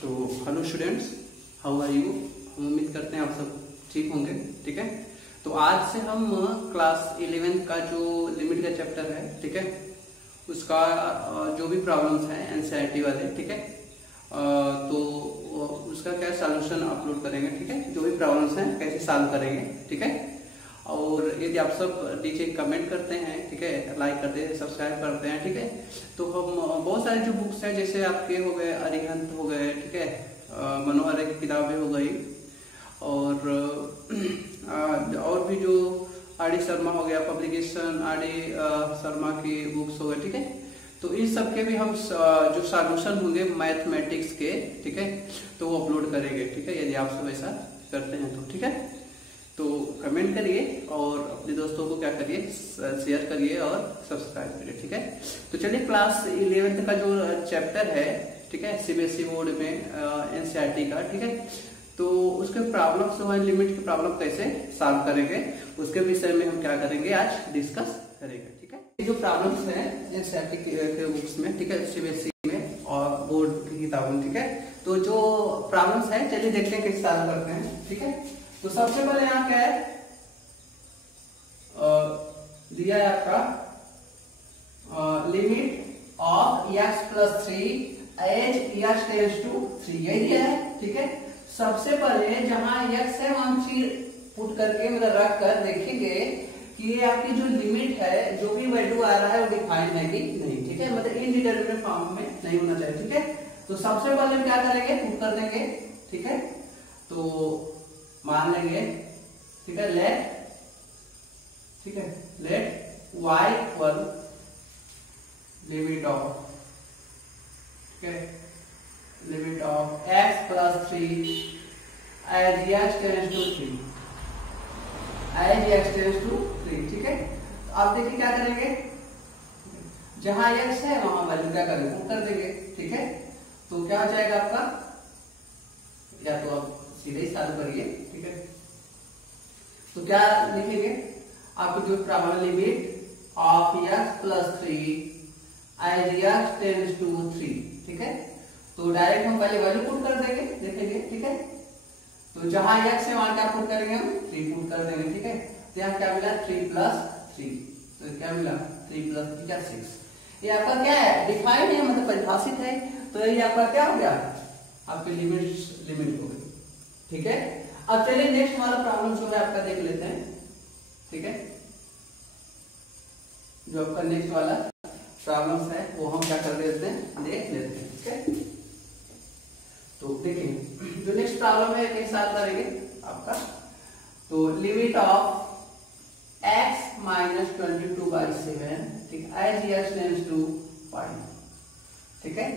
तो hello students, how are you. हम उम्मीद करते हैं आप सब ठीक होंगे। ठीक है, तो आज से हम क्लास 11 का जो लिमिट का चैप्टर है, ठीक है, उसका जो भी प्रॉब्लम्स हैं एनसीईआरटी वाले, ठीक है, तो उसका क्या सॉल्यूशन अपलोड करेंगे। ठीक है, जो भी प्रॉब्लम्स हैं कैसे सॉल्व करेंगे। ठीक है, और यदि आप सब नीचे कमेंट करते हैं, ठीक है, लाइक करते हैं, सब्सक्राइब करते हैं, ठीक है, तो हम बहुत सारे जो बुक्स हैं जैसे आपके हो गए अरिहंत हो गए, ठीक है, मनोहर की किताबें हो गई, और भी जो आर डी शर्मा हो गया पब्लिकेशन, आर डी शर्मा की बुक्स हो गए, ठीक है, तो इन सब के भी हम जो सॉल्यूशन होंगे मैथमेटिक्स के, ठीक है, तो वो अपलोड करेंगे। ठीक है, यदि आप सब ऐसा करते हैं तो ठीक है, तो कमेंट करिए और अपने दोस्तों को क्या करिए, शेयर करिए और सब्सक्राइब करिए। ठीक है, तो चलिए क्लास 11 का जो चैप्टर है, ठीक है, सीबीएसई बोर्ड में एनसीईआरटी का, ठीक है, तो उसके प्रॉब्लम्स जो है लिमिट के प्रॉब्लम कैसे सॉल्व करेंगे उसके विषय में हम क्या करेंगे, आज डिस्कस करेंगे। ठीक है, ये जो प्रॉब्लम्स हैं एनसीईआरटी के बुक्स में, ठीक है, सीबीएसई में और बोर्ड की किताबों में, ठीक है, तो जो प्रॉब्लम्स है चलिए देखते हैं कैसे सॉल्व करते हैं। ठीक है, तो सबसे पहले यहाँ क्या है, दिया है आपका limit of x plus 3 as x tends to 3, यही दिया है। ठीक है, सबसे पहले जहां x है वहां 3 पुट करके मतलब रख कर देखेंगे कि ये आपकी जो लिमिट है, जो भी वैल्यू आ रहा है वो डिफाइन है कि नहीं। ठीक है, मतलब इनडिटरमिनेट फॉर्म में नहीं होना चाहिए। ठीक है, तो सबसे पहले हम क्या करेंगे, पुट कर देंगे। ठीक है, तो मान लेंगे, ठीक है, let y equal limit of, ठीक है, limit of x plus 3 as x tends to 3, as x tends to 3। ठीक है, तो आप देखिए क्या करेंगे, जहां x है वहां वैल्यू क्या करेंगे, पुट कर देंगे। ठीक है, तो क्या हो जाएगा आपका, या तो आप सीधे ही सॉल्व करिए। ठीक है, तो क्या लिखेंगे, आपको जो problem limit of x plus 3 as x tends to 3, ठीक है, तो डायरेक्ट हम पहले वैल्यू पुट कर देंगे, देखेंगे। ठीक है, तो जहां x है वहां क्या पुट करेंगे, हम 3 पुट कर देंगे। ठीक है, तो यहाँ क्या मिला 3 प्लस 3, तो क्या मिला 3 प्लस 3 क्या 6। ये आपका क्या है, डिफाइंड है, मतलब परिभाषित है, तो ये आपका क्या हो गया, आपकी लिमिट हो गई। ठीक है, अब चलिए नेक्स्ट वाला प्रॉब्लम जो है आपका देख लेते हैं। ठीक है, जो आपका नेक्स्ट वाला प्रॉब्लम्स है वो हम क्या कर देते हैं, देख लेते हैं। ठीक है, तो देखिए जो नेक्स्ट प्रॉब्लम है कैसे सॉल्व करेंगे आपका, तो लिमिट ऑफ x माइनस 22/7, ठीक है, एज x टेंड्स टू पाई। ठीक है,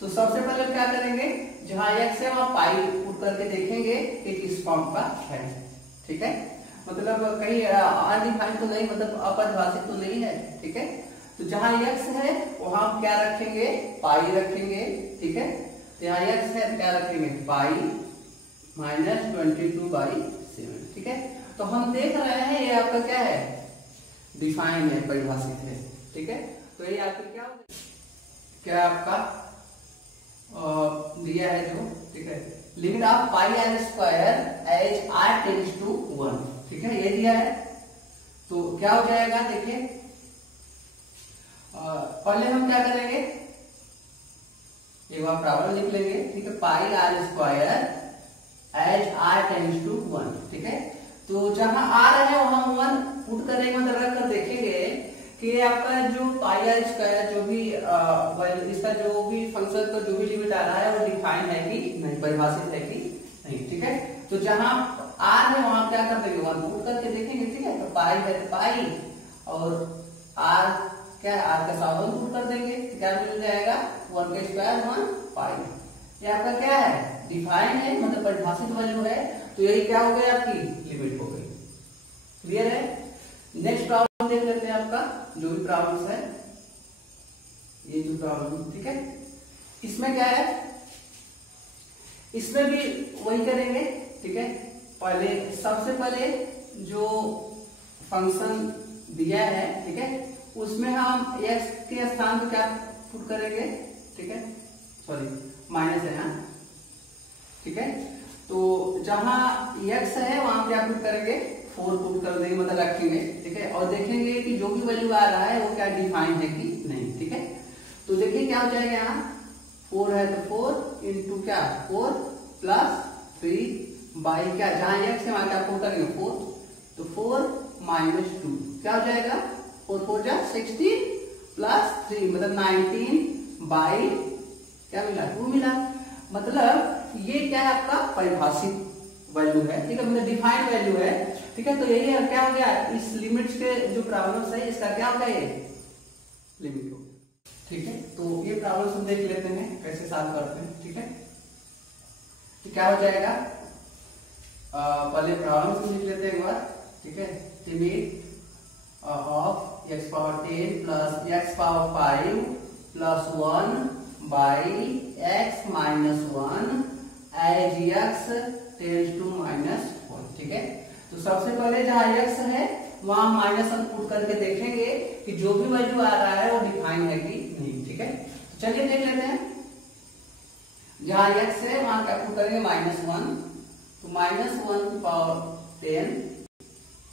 तो सबसे पहले क्या करेंगे, जहां x है वहां पाई पुट करके देखेंगे कि किस फॉर्म का है। ठीक है, मतलब कहीं अनडिफाइंड तो नहीं, मतलब अपरिभाषित तो नहीं है। ठीक है, तो जहां x है वहां क्या रखेंगे, पाई रखेंगे। ठीक है, तो यहाँ x है क्या रखेंगे, पाई माइनस 22/7। ठीक है, तो हम देख रहे हैं ये आपका क्या है, डिफाइन है, परिभाषित है। ठीक है, तो ये आपका क्या आपका दिया है जो, ठीक है, limit of pi r square as r tends to 1। ठीक है, ये दिया है, तो क्या हो जाएगा, देखिए पहले हम क्या करेंगे, एक बार प्रॉब्लम लिख लेंगे। ठीक है, pi r square as r tends to 1। ठीक है, तो जहां r है वहां 1 पुट करेंगे, मतलब रख कर देखेंगे कि आपका जो पाई आर स्क्वायर जो भी इसका जो भी फंक्शन का जो भी लिमिट आ रहा है वो डिफाइन है कि नहीं, परिभाषित है कि नहीं। ठीक है, तो जहां r है वहां क्या कर देंगे, 1 पुट करके देखेंगे। ठीक है, तो पाई है पाई और r क्या है, r का सावन पुट कर देंगे, क्या मिल जाएगा, 1 का स्क्वायर 1 पाई। ये आपका क्या है, डिफाइन है, मतलब परिभाषित वैल्यू है, तो यही क्या हो गया, आपकी लिमिट हो गई। क्लियर है, नेक्स्ट प्रॉब्लम देख लेते हैं आपका, जो भी प्रॉब्लम्स है, ये जो प्रॉब्लम, ठीक है, इसमें क्या है, इसमें भी वही करेंगे। ठीक है, पहले सबसे पहले जो फंक्शन दिया है, ठीक है, उसमें हम x के स्थान पर क्या पुट करेंगे। ठीक है, सॉरी माइनस है यहाँ, ठीक है। तो जहां x है वहां पे आप पुट करेंगे 4 पुट कर देंगे, मतलब रखेंगे, ठीक है। और देखेंगे कि जो भी वैल्यू आ रहा है वो क्या डिफाइन है कि नहीं, ठीक है। तो देखिए क्या हो जाएगा, यहाँ 4 है तो 4 इंटू क्या 4 प्लस 3 बाई क्या, जहां x है वहां क्या पुट करेंगे 4, तो 4 माइनस 2 क्या हो जाएगा, 4 4 जा 16 प्लस 3 मतलब 19 बाई क्या मिला 2 मिला। मतलब ये क्या है आपका परिभाषित वैल्यू है, ठीक है, मतलब डिफाइंड वैल्यू है, ठीक है। तो यही है, क्या हो गया, इस लिमिट्स के जो प्रॉब्लम्स है इसका क्या होगा, ये लिमिट हो गया, ठीक है। तो ये प्रॉब्लम्स हम देख लेते हैं कैसे सॉल्व करते हैं, ठीक है। तो क्या हो जाएगा, पहले प्रॉब्लम्स लिख लेते हैं एक बार, ठीक है। Limit of x power 10 plus x power 5 plus 1 by x minus 1 as x tends to minus 1, ठीक है। तो सबसे पहले जहां x है वहां माइनस हम पुट करके देखेंगे कि जो भी वैल्यू आ रहा है वो डिफाइन है कि नहीं, ठीक है। तो चलिए देख लेते हैं, जहां x है वहां क्या पुट करेंगे -1, तो -1 की power 10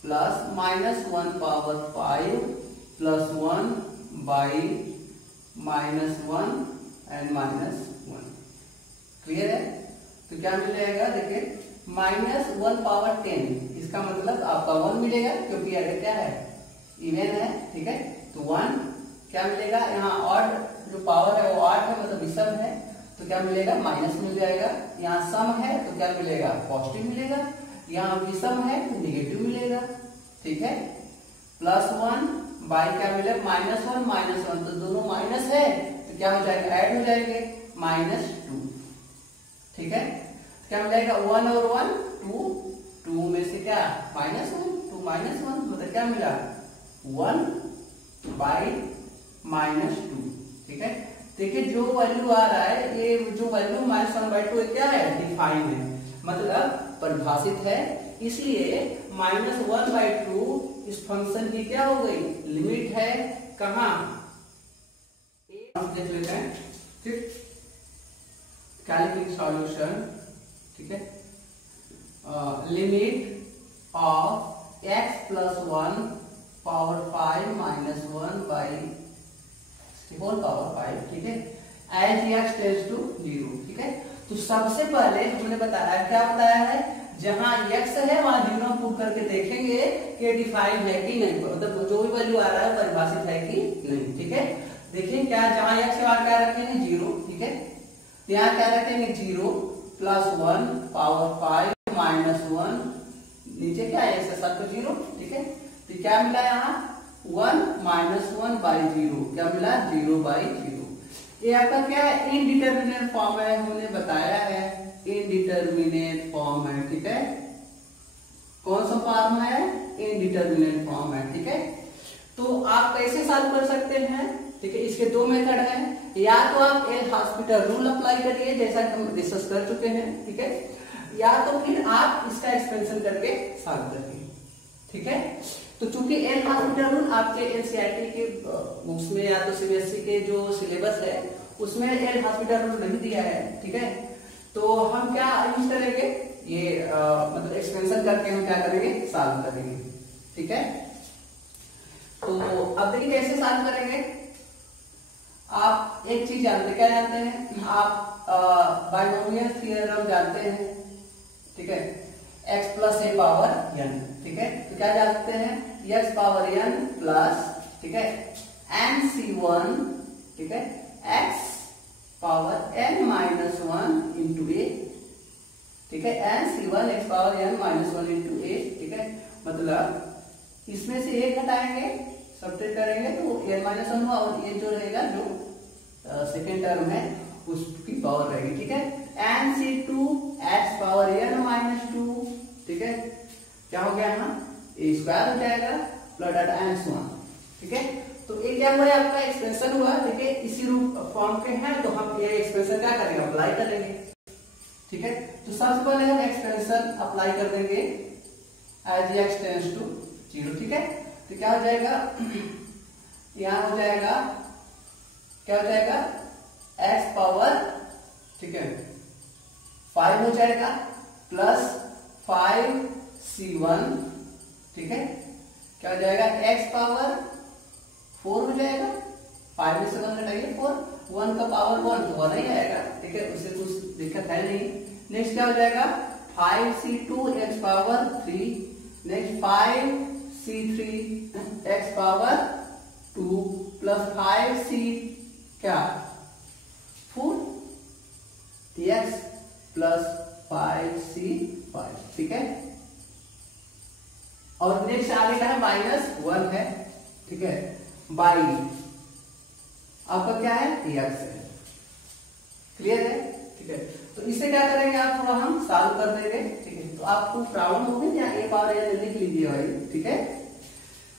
plus -1 power 5 plus 1 by -1 and -1, clear है। तो क्या मिल जाएगा, देखिए -1 पावर 10, इसका मतलब आपका 1 मिलेगा क्योंकि अगर क्या है इवन है, ठीक है। तो 1 क्या मिलेगा, यहाँ ऑड जो पावर है वो 8 है, मतलब विषम है, तो क्या मिलेगा माइनस मिल जाएगा। यहाँ सम है तो क्या मिलेगा पॉजिटिव मिलेगा, यहाँ विषम है तो निगेटिव मिलेगा, ठीक है। +1 बाई क्या मिलेगा -1 तो दोनों माइनस है तो क्या हो जाएगा ऐड हो जाएंगे -2, ठीक है। क्या मिलेगा 1 और 1 2 में से क्या -1 2 -1 मतलब क्या मिला 1 बाई -2, ठीक है। देखिए जो वैल्यू आ रहा है, ये जो वैल्यू -1/2 क्या है डिफाइन है, मतलब परिभाषित है, इसलिए -1/2 इस फंक्शन की क्या हो गई लिमिट है, कहां देख लेते हैं, ठीक। कैलकुलेट सॉल्यूशन, ठीक है। Limit of x plus 1 power 5 minus 1 by whole power 5, ठीक है, एज x टेंड्स टू 0, ठीक है। तो सबसे पहले हमने बताया, क्या बताया है, जहां x है वहां 0 पुट करके देखेंगे कि डिफाइन है कि नहीं, मतलब जो भी वैल्यू आ रहा है परिभाषित है कि नहीं, ठीक है। देखिए क्या, जहां x है वहां क्या रखेंगे 0, ठीक है। यहाँ क्या रखेंगे 0 प्लस 1 पावर 5 माइनस 1, नीचे क्या है इससे सब 0, ठीक है। तो क्या मिला यहाँ 1 -1 बाई 0, क्या मिला 0/0। ये आपका क्या है इनडिटरमिनेट फॉर्म है, हमने बताया है इनडिटरमिनेट फॉर्म है, ठीक है। कौन सा फॉर्म है, इनडिटरमिनेट फॉर्म है, ठीक है। तो आप कैसे सॉल्व कर सकते हैं, ठीक है। इसके दो मेथड हैं, या तो आप एल हॉस्पिटल रूल अप्लाई करिए जैसा कि हम डिस्कस कर चुके हैं, ठीक है, या तो फिर आप इसका एक्सपेंशन करके सॉल्व करिए, ठीक है। तो चूंकि एल हॉस्पिटल रूल आपके एनसीईआरटी के बुक्स में या तो सीबीएसई के जो सिलेबस है उसमें एल हॉस्पिटल रूल नहीं दिया है, ठीक है। तो हम क्या यूज करेंगे, ये मतलब एक्सपेंशन करके हम क्या करेंगे सॉल्व करेंगे, ठीक है। तो अब देखिए कैसे सॉल्व करेंगे। आप एक चीज जानते, क्या जानते हैं आप, बाइनोमियल थ्योरम जानते हैं, ठीक है, x प्लस ए पावर n, ठीक है। तो क्या जानते हैं x पावर n प्लस, ठीक है, nc1, ठीक है, x power n minus 1 into a, ठीक है, nc1 x power n minus 1 into a, ठीक है। मतलब इसमें से एक घटाएंगे सब्ट्रैक्ट करेंगे तो n माइनस 1 हुआ, और ये जो रहेगा जो सेकेंड टर्म है उसकी पावर रहेगी, ठीक है। nc2 x power n minus 2, ठीक है, क्या हो गया यहाँ ए स्क्वायर हो जाएगा प्लस डाटा n1, ठीक है। तो ये क्या हुआ आपका एक्सप्रेशन हुआ, ठीक है, इसी रूप फॉर्म के हैं, तो हम ये एक्सप्रेशन क्या करेंगे अप्लाई करेंगे, ठीक है। तो सबसे पहले हम एक्सप्रेशन अप्लाई कर देंगे एज x टेंड्स टू 0, ठीक है। तो क्या हो जाएगा, यहाँ हो जाएगा क्या हो जाएगा x पावर, ठीक है, 5 हो जाएगा प्लस 5c1, ठीक है, क्या हो जाएगा x पावर 4 हो जाएगा, 5 में से 1 घटाइए 4, 1 का पावर 1 तो 1 ही आएगा, ठीक है, उससे कुछ दिक्कत है नहीं। नेक्स्ट क्या हो जाएगा 5c2 x power 3, next 5c3 x power 2 plus 5c क्या 4 x प्लस 5c5, ठीक है। और नेक्स्ट आगे का है -1 है, ठीक है, बाई आपका क्या है x है, क्लियर है, ठीक है। तो इसे क्या करेंगे आप थोड़ा हम सॉल्व कर देंगे, ठीक है। तो आपको प्रॉब्लम होगी या a पावर n लिख लीजिए भाई, ठीक है।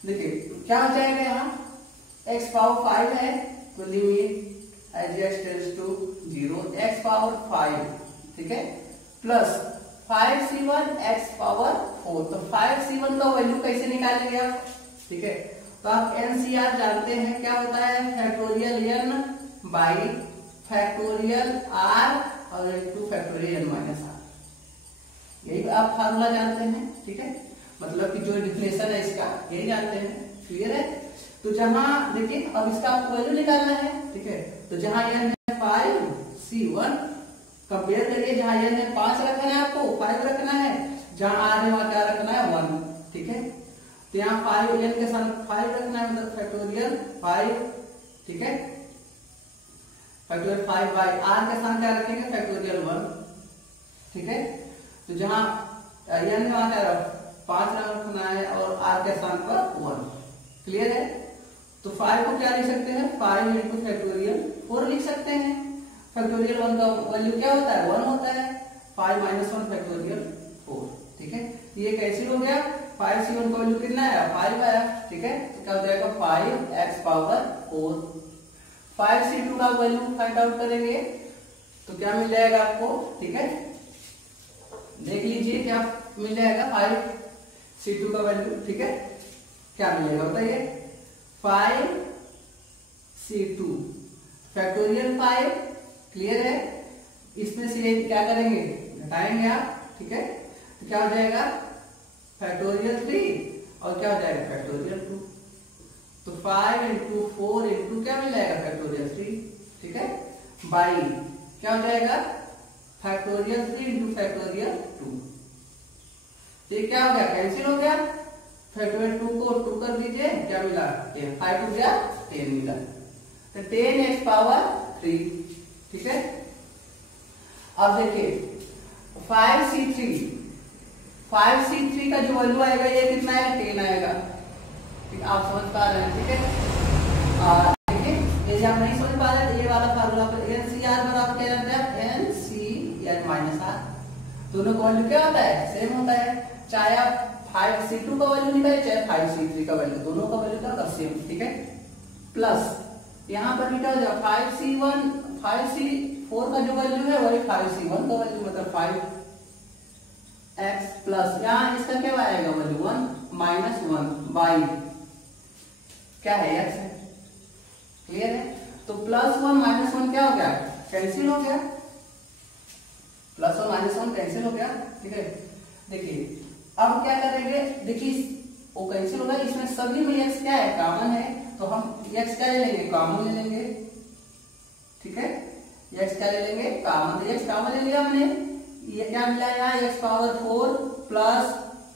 देखिए क्या हो जाएगा यहाँ x पावर 5 है तो limit as x tends to 0 x power 5, ठीक है, प्लस 5c1 x पावर 4, तो 5c1 का वैल्यू कैसे निकालेंगे आप, ठीक है। तो आप NCR जानते हैं क्या होता है, factorial n by factorial r और into factorial n minus r, यही आप फार्मूला जानते हैं, ठीक है, मतलब कि जो डिफिनेशन है इसका यही जानते हैं, क्लियर है। तो जहां देखिए अब इसका आपको वैल्यू निकालना है, ठीक है, तो जहां n है 5c1 कंपेयर करिए, जहां n है 5 रखना है आपको 5 रखना है, जहां r है वहां क्या रखना है 1, ठीक है। तो यहाँ 5 n के साथ 5 रखना है मतलब फैक्टोरियल 5, ठीक है, फैक्टोरियल 5 बाई r के साथ क्या रखेंगे फैक्टोरियल 1, ठीक है। तो जहां n है वहां क्या 5 रखना है और r के स्थान पर 1, क्लियर है। तो 5 को क्या लिख सकते हैं 5 इंटू फैक्टोरियल 4 लिख सकते हैं, फैक्टोरियल 1 का वैल्यू क्या होता है 1 होता है, 5 माइनस 1 फैक्टोरियल 4, ठीक है। ये कैंसिल हो गया, 5c1 का वैल्यू कितना आया 5 आया, ठीक है, तो क्या हो जाएगा 5x पावर 4, 5c2 का वैल्यू फाइंड आउट करेंगे तो क्या मिल जाएगा आपको, ठीक है, देख लीजिए क्या मिल जाएगा 5c2 का वैल्यू, ठीक है, क्या मिलेगा बताइए 5c2 फैक्टोरियल 5, क्लियर है, इसमें से क्या करेंगे घटाएंगे आप, ठीक है, तो क्या हो जाएगा फैक्टोरियल 3 और क्या हो जाएगा फैक्टोरियल 2, तो 5 इंटू 4 इंटू क्या मिल जाएगा फैक्टोरियल 3, ठीक है, बाई क्या हो जाएगा फैक्टोरियल 3 इंटू फैक्टोरियल 2, तो ये क्या हो गया कैंसिल हो गया, फैक्टोरियल 2 को 2 कर दीजिए क्या मिला 10, 5 टू 10 मिला, तो 10x पावर 3, ठीक है। अब देखिए 5c3 का जो वैल्यू आएगा ये कितना है 10 आएगा, ठीक, आप समझ पा रहे हैं, ठीक है। देखिए यदि आप नहीं समझ पा रहे तो ये वाला फार्मूला पर NCR बराबर क्या रहता है NCR माइनस r, दोनों का वैल्यू क्या होता है सेम होता है, चाहे आप 5c2 का वैल्यू निकाले चाहे 5c3 का वैल्यू, दोनों का वैल्यू क्या होगा सेम, ठीक है, प्लस यहाँ पर भी क्या हो जाएगा 5c4 का जो वैल्यू है वही 5c1 का वैल्यू मतलब 5x प्लस यहाँ इसका क्या आएगा वैल्यू 1 माइनस 1 बाई क्या है x है, क्लियर है। तो प्लस 1 माइनस 1 क्या हो गया कैंसिल हो गया, प्लस 1 माइनस 1 कैंसिल हो गया, ठीक है। देखिए अब क्या करेंगे, देखिए वो कैंसिल होगा, इसमें सभी में x क्या है कॉमन है, तो हम x क्या ले लेंगे कॉमन ले लेंगे, ठीक है, x क्या ले लेंगे कॉमन, तो x कॉमन ले लिया हमने, ये क्या मिला यहाँ x power 4 plus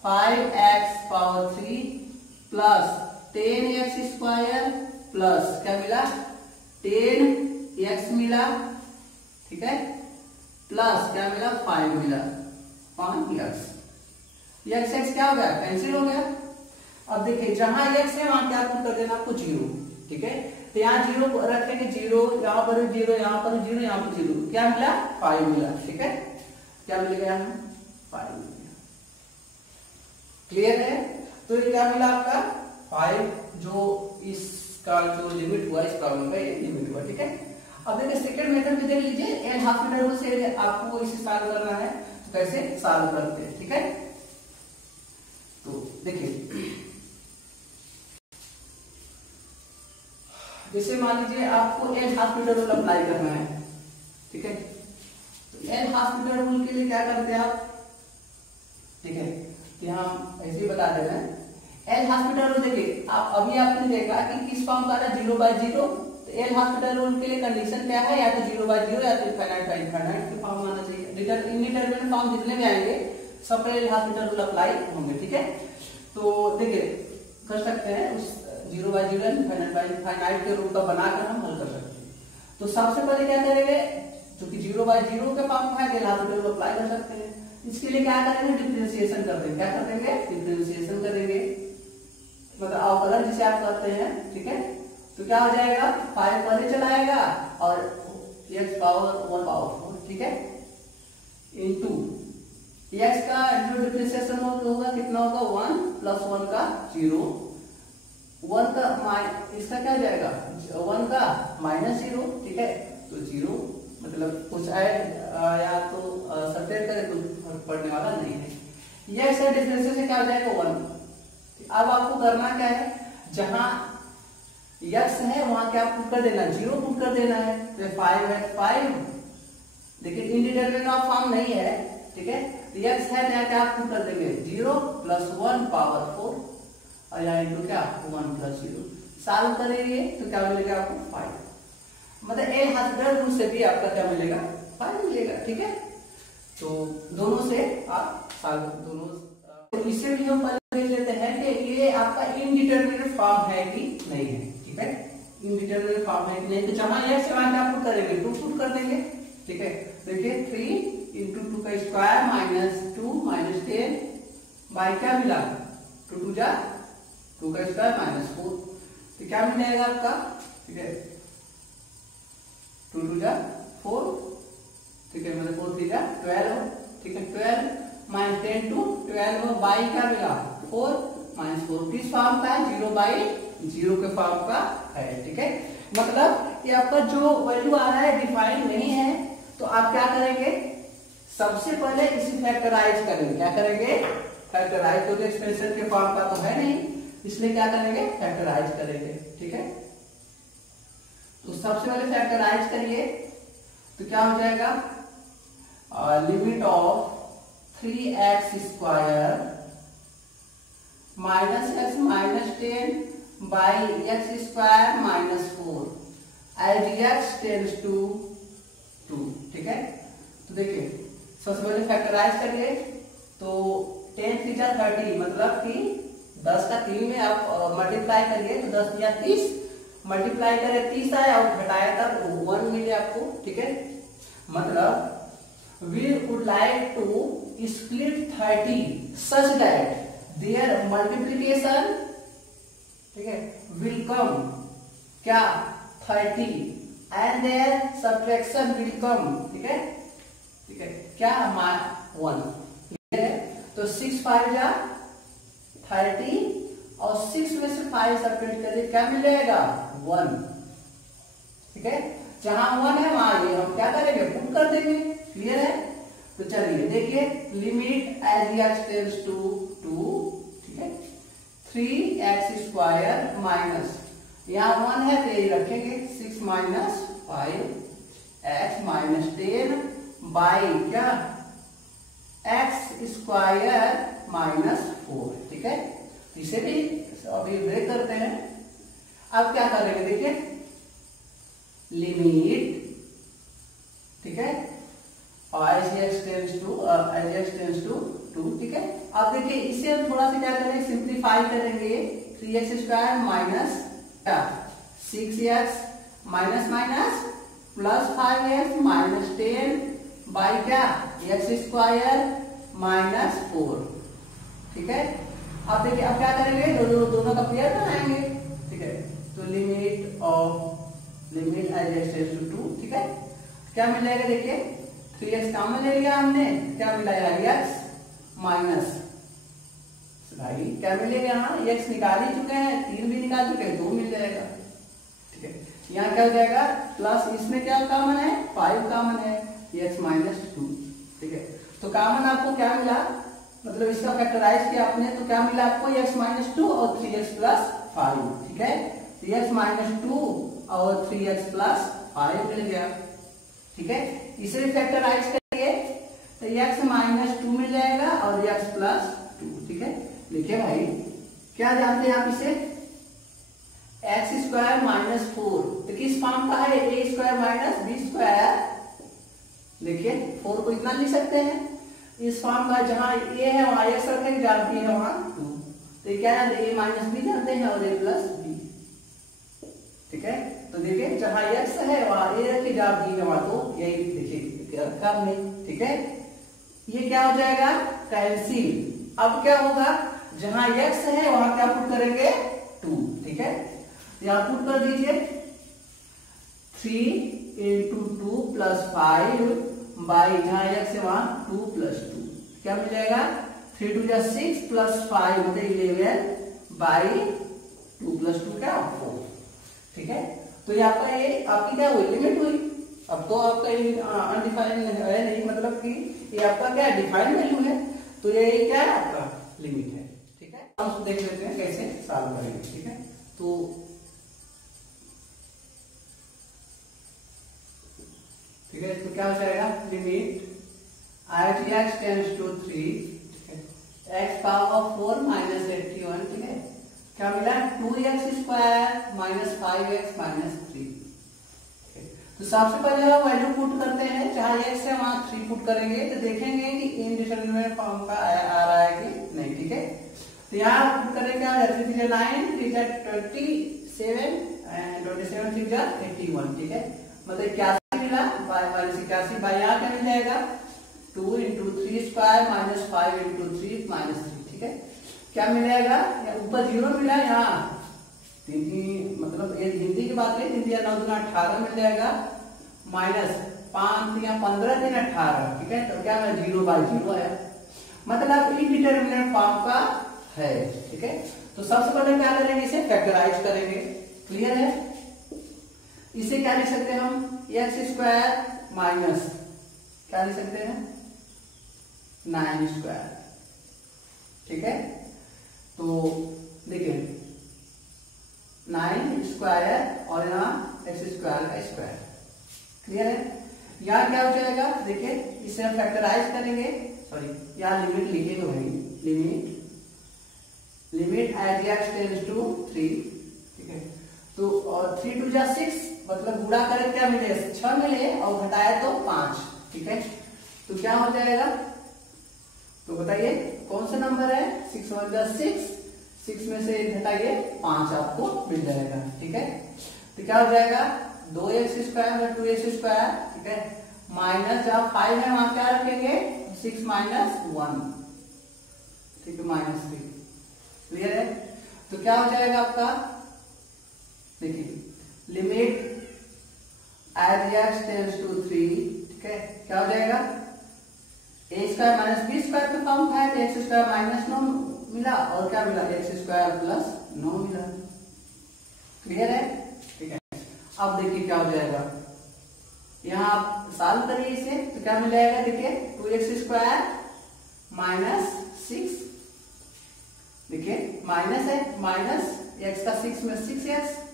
5x power 3 plus 10x square plus क्या मिला 10x मिला, ठीक है, प्लस क्या मिला 5 मिला 5x, x क्या हो गया कैंसिल हो गया। अब देखिए जहां x है वहां क्या कर देना आपको 0, ठीक है, तो यहाँ 0 रखेंगे 0, यहाँ पर 0, यहाँ पर 0, यहाँ पर 0, क्या मिला 5 मिला, ठीक है, क्या मिलेगा यहाँ 5 मिलेगा, क्लियर है। तो ये क्या मिला आपका 5, जो इसका जो लिमिट हुआ इस प्रॉब्लम का ये लिमिट हुआ, ठीक है। अब देखिए सेकंड मेथड में देख लीजिए, एल हाफ मीटर से आपको इसे सॉल्व करना है, तो कैसे सॉल्व करते हैं, ठीक है। तो देखिए जैसे मान लीजिए आपको एल हाफ मीटर रूल अप्लाई करना है, ठीक है, एल हॉस्पिटल रूल के लिए क्या करते हैं आप, ठीक है, तो यहाँ हम ऐसे ही बता दे रहे हैं। एल हॉस्पिटल रूल देखिए, आप अभी आपने देखा कि किस फॉर्म का था, 0/0। तो एल हॉस्पिटल रूल के लिए कंडीशन क्या है, या तो 0/0 या तो इनफाइनाइट बाय इनफाइनाइट के फॉर्म आना चाहिए। इंडिटरमिनेट फॉर्म जितने भी आएंगे सब पे एल हॉस्पिटल रूल अप्लाई होंगे, ठीक है। तो देखिए कर सकते हैं उस 0/0 इनफाइनाइट बाय इनफाइनाइट के रूल का बनाकर हम हल कर सकते हैं। तो सबसे पहले क्या करेंगे, क्योंकि 0/0 के फॉर्म में है, एल हॉस्पिटल रूल अप्लाई कर सकते हैं। इसके लिए क्या करेंगे, डिफरेंशिएशन कर देंगे। क्या कर देंगे, डिफरेंशिएशन करेंगे, मतलब अवकलन जिसे आप कहते हैं, ठीक है। तो क्या हो जाएगा, 5 पहले चला आएगा और x पावर 1 पावर 4, ठीक है, इनटू x का इंटू डिफरेंशिएशन होगा कितना होगा, 1 प्लस 1 का 0, 1 का इसका क्या जाएगा, 1 का -0, ठीक है। तो 0 मतलब कुछ या तो सब्ट्रैक्ट करें तो फर्क पड़ने वाला नहीं है। यह से डिफरेंशियल से क्या हो जाएगा, 1। अब आपको करना क्या है, जहां x है वहां क्या पुट कर देना, 0 पुट कर देना है। तो 5 है, 5 देखिए इंडिटरमिनेट ऑफ फॉर्म नहीं है, ठीक है। तो x है तो क्या पुट कर देंगे, 0 प्लस 1 पावर 4 और यहाँ इनटू क्या 1 प्लस 0। सॉल्व करेंगे तो क्या मिलेगा आपको 5। मतलब एल हॉस्पिटल रूल से भी आपका क्या मिलेगा, 5 मिलेगा, ठीक है। तो दोनों से आप दोनों तो इससे भी हम पहले देख लेते हैं कि ये आपका इनडिटरमिनेट फॉर्म है कि नहीं है, ठीक है। इनडिटरमिनेट फॉर्म है कि नहीं, तो जहां x वहां क्या पुट करेंगे, 2 पुट कर देंगे, ठीक है। देखिए 3 इंटू 2 का स्क्वायर माइनस 2 माइनस 10 बाई क्या मिला, 2 2 जा 2 का स्क्वायर माइनस 4, तो क्या मिल जाएगा आपका, ठीक है, 2 2 जा 4, ठीक है, मतलब 4 3 जा 12, ठीक है, 12 माइनस 10 टू 12 बाई क्या मिला 4 माइनस 4, किस फॉर्म का है, 0/0 के फॉर्म का है, ठीक है। मतलब ये आपका जो वैल्यू आ रहा है डिफाइन नहीं है, तो आप क्या करेंगे, सबसे पहले इसे फैक्टराइज करेंगे। क्या करेंगे, फैक्टराइज, तो एक्सप्रेशन के फॉर्म का तो है नहीं, इसलिए क्या करेंगे, फैक्टराइज करेंगे, ठीक है। तो सबसे पहले फैक्टराइज करिए तो क्या हो जाएगा, limit of 3x square minus x minus 10 by x square minus 4 as x tends to 2, ठीक है। तो देखिए सबसे पहले फैक्टराइज करिए, तो 10 3 जा 30, मतलब कि 10 का 3 में आप मल्टीप्लाई करिए तो 10 या 30, मल्टीप्लाई करें 30 आया और घटाया तब 1 मिले आपको, ठीक है। मतलब we would like to split 30 such that their multiplication, ठीक है, will come क्या 30 and their subtraction will come, ठीक है, ठीक है, क्या 1, ठीक है। तो 6 5 जा 30 और 6 में से 5 सब्ट्रैक्ट करिए, क्या मिल जाएगा 1, ठीक है। जहां 1 है वहां ये हम क्या करेंगे, पुट कर देंगे, क्लियर है। तो चलिए देखिए, limit as x tends to 2, ठीक है, 3x स्क्वायर माइनस यहाँ 1 है तो ये रखेंगे 6 माइनस 5x माइनस 10 बाई क्या x स्क्वायर माइनस 4, ठीक है। इसे भी अभी ब्रेक करते हैं। अब क्या करेंगे, देखिए लिमिट, ठीक है, और एज x टेंड्स टू 2, ठीक है। अब देखिए इससे हम थोड़ा सा क्या करेंगे, सिंप्लीफाई करेंगे, 3x square minus 6x minus minus plus 5x minus 10 by क्या x स्क्वायर माइनस 4, ठीक है। अब देखिए अब क्या करेंगे, दोनों का पेयर बनाएंगे, ठीक है। तो limit as x tends to 2, ठीक है, क्या मिल जाएगा, देखिए 3x कॉमन ले लिया हमने, क्या मिला x माइनस, भाई क्या मिलेगा, यहाँ x निकाल ही चुके हैं, 3 भी निकाल चुके हैं, 2 मिल जाएगा, ठीक है। यहाँ क्या हो जाएगा, प्लस इसमें क्या कॉमन है, 5 कॉमन है, x माइनस 2, ठीक है। तो कॉमन आपको क्या मिला, मतलब इसका फैक्टराइज किया आपने तो क्या मिला आपको, x माइनस 2 और 3x प्लस 5, ठीक है। तो x माइनस 2 और 3x प्लस 5 मिल गया, ठीक है। इसे फैक्टराइज तो x माइनस 2 मिल जाएगा और x प्लस 2। ठीक है, लिखिए भाई क्या जानते हैं आप इसे, एक्स स्क्वायर माइनस 4 तो किस फॉर्म का है, ए स्क्वायर माइनस बी स्क्वायर। देखिए 4 को इतना लिख सकते हैं इस फॉर्म का, जहां ए है वहां एक्स रखेंगे, जानती है वहां 2, तो ये क्या जानते हैं, ए माइनस बी जानते हैं और ए प्लस बी। ठीक है, तो देखिए जहां एक्स है वहां ए रखे, जहां बी है वहां तो यही देखिए रखा हमने। ठीक है, ये क्या हो जाएगा, कैंसिल। अब क्या होगा, जहां x है वहां क्या पुट करेंगे 2। ठीक है, यहां पुट कर दीजिए 3 into 2 plus 5 बाई जहां x है वहां 2 plus 2 क्या मिल जाएगा, 3 2 जा 6 plus 5 होते 11 बाई 2 plus 2 क्या 4। ठीक है, तो ये आपका ये आपकी क्या हुई, लिमिट हुई। अब तो आपका ये अनडिफाइंड है नहीं, मतलब कि ये आपका क्या डिफाइंड वैल्यू है, तो ये क्या है आपका लिमिट है। ठीक है, हम उसको देख लेते हैं कैसे सॉल्व करेंगे। ठीक है, तो ठीक है, तो क्या हो जाएगा, limit at x tends to 3 x power 4 minus 81। ठीक है, क्या मिला 2x square minus 5x minus 3। तो सबसे पहले हम वैल्यू पुट करते हैं, जहां x है वहां 3 पुट करेंगे, तो देखेंगे कि इनडिटरमिनेट फॉर्म का आ रहा है कि नहीं। ठीक है, तो यहाँ पुट करेंगे 3 3 9 3 27 एंड 27 3 81। ठीक है, मतलब 81 मिला, 81 बाई यहाँ क्या मिल जाएगा 2 into 3 square minus 5 into 3 minus 3। ठीक है, क्या मिल जाएगा, ऊपर 0 मिला, यहाँ मतलब ये हिंदी की बात है, 3 9 2 18 मिल जाएगा, माइनस 5 3 15 3 18। ठीक है, तो क्या है 0 बाई 0 है, मतलब इनडिटरमिनेट फॉर्म का है। ठीक है, तो सबसे पहले क्या करेंगे, इसे फैक्टराइज करेंगे। क्लियर है, इसे क्या लिख सकते हैं हम, एक्स स्क्वायर माइनस क्या लिख सकते हैं 9 स्क्वायर। ठीक है, तो देखिए 9 स्क्वायर और यहाँ एक्स स्क्वायर का स्क्वायर। क्लियर है, यहाँ क्या हो जाएगा, देखिए इसे हम फैक्टराइज करेंगे, सॉरी यहाँ लिमिट लिखेंगे भाई, limit as x tends to 3। ठीक है, तो और 3 2 जा 6 मतलब गुणा करें क्या मिले 6 मिले और घटाए तो 5। ठीक है, तो क्या हो जाएगा, तो बताइए कौन सा नंबर है, 6 1 जा 6, 6 में से घटाइए 5 आपको मिल जाएगा। ठीक है, तो क्या हो जाएगा 2x स्क्वायर में 2x स्क्वायर। ठीक है, माइनस जहां 5 है वहां क्या रखेंगे 6 माइनस 1। ठीक है, माइनस 3। क्लियर है, तो क्या हो जाएगा आपका, देखिए limit as x tends to 3। ठीक है, क्या हो जाएगा a square minus b square का फॉर्म है, तो x स्क्वायर माइनस 9 मिला और क्या मिला x स्क्वायर प्लस 9 मिला। क्लियर है, ठीक है, अब देखिए क्या हो जाएगा, यहाँ आप सॉल्व करिए इसे, तो क्या मिल जाएगा, देखिए 2x स्क्वायर माइनस 6, देखिए माइनस है, माइनस x का 6 में 6x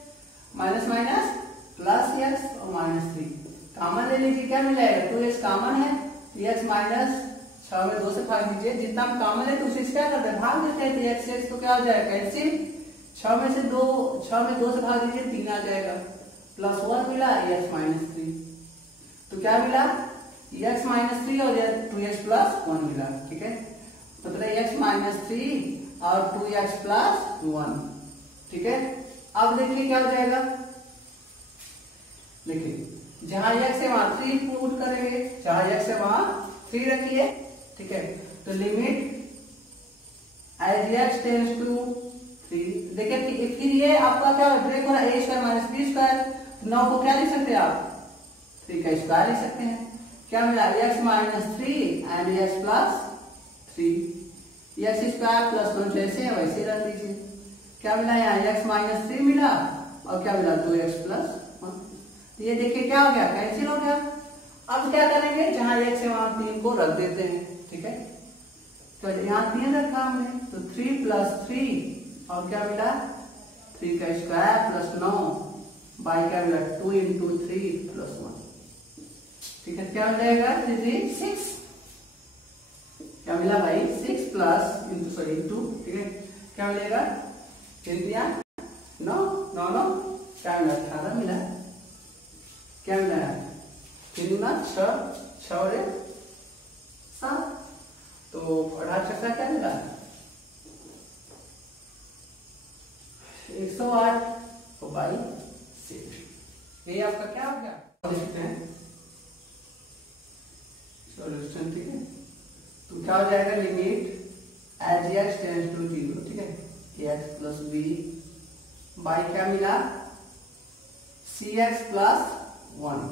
minus minus plus x और माइनस 3 कॉमन ले लीजिए, क्या मिल जाएगा 2x कॉमन है, x माइनस 6 में 2 से भाग दीजिए, जितना कॉमन है तो उसे क्या करते हैं भाग देते हैं, तो x x तो क्या हो जाएगा कैंसिल, 6 में 2 से भाग दीजिए 3 आ जाएगा, प्लस 1 मिला x माइनस 3, तो क्या मिला x माइनस 3 और 2x प्लस 1 मिला। ठीक है, मतलब x माइनस 3 और 2x प्लस 1। ठीक है, अब देखिए क्या हो जाएगा, देखिए जहां x है वहां 3 पुट करेंगे, जहां x है वहां 3 रखिए। ठीक है, तो limit as x tends to 3। देखिए फिर ये आपका क्या ब्रेक हो रहा है, a square minus b square, 9 को क्या लिख सकते हैं आप 3 का स्क्वायर लिख सकते हैं, क्या मिला x minus 3 and x plus 3, x square plus 1 जैसे है वैसे रख लीजिए, क्या मिला यहाँ x माइनस 3 मिला और क्या मिला 2x प्लस 1। ये देखिए क्या हो गया कैंसिल हो गया। अब क्या करेंगे, जहां x है वहां 3 को रख देते हैं। ठीक है, तो यहाँ 3 रखा हमने, तो 3 प्लस 3 और क्या मिला 3 का स्क्वायर प्लस 9 बाई क्या मिला 2 into 3 प्लस 1। ठीक है, क्या हो जाएगा 3 3 6। मिला भाई 6 प्लस इंटू, ठीक है, क्या मिलेगा 9 9 9 क्या मिला 18 मिला, क्या मिला 3 गुना 6 और 7, तो 18 चक्का क्या मिला 108 तो बाई 6। ये आपका क्या हो गया, देखते हैं सॉल्यूशन, ठीक है। तो क्या हो जाएगा limit as x tends to 0, ठीक है, एक्स प्लस बी बाई क्या मिला सी एक्स प्लस 1,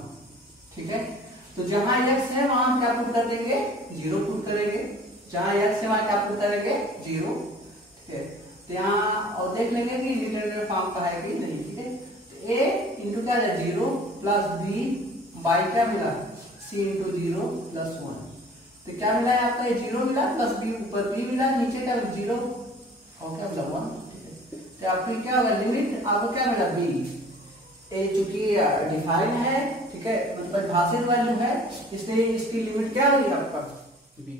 ठीक है। तो जहां एक्स है वहां हम क्या पुट कर देंगे 0 पुट करेंगे, जहां एक्स है वहां क्या पुट करेंगे 0, ठीक है। तो यहाँ और देख लेंगे कि डिटरमिनेंट फॉर्म का है कि नहीं, ठीक है। तो ए इंटू क्या है 0 प्लस बी बाई क्या मिला सी इंटू 0 प्लस 1, तो क्या मिला है आपका 0 मिला प्लस बी ऊपर बी मिला नीचे क्या 0 और क्या मिला 1, ठीक है। तो आपकी क्या होगा लिमिट आपको क्या मिला बी, ए चूंकि डिफाइन है, ठीक है, मतलब भाषित वैल्यू है, इसलिए इसकी लिमिट क्या होगी आपका बी।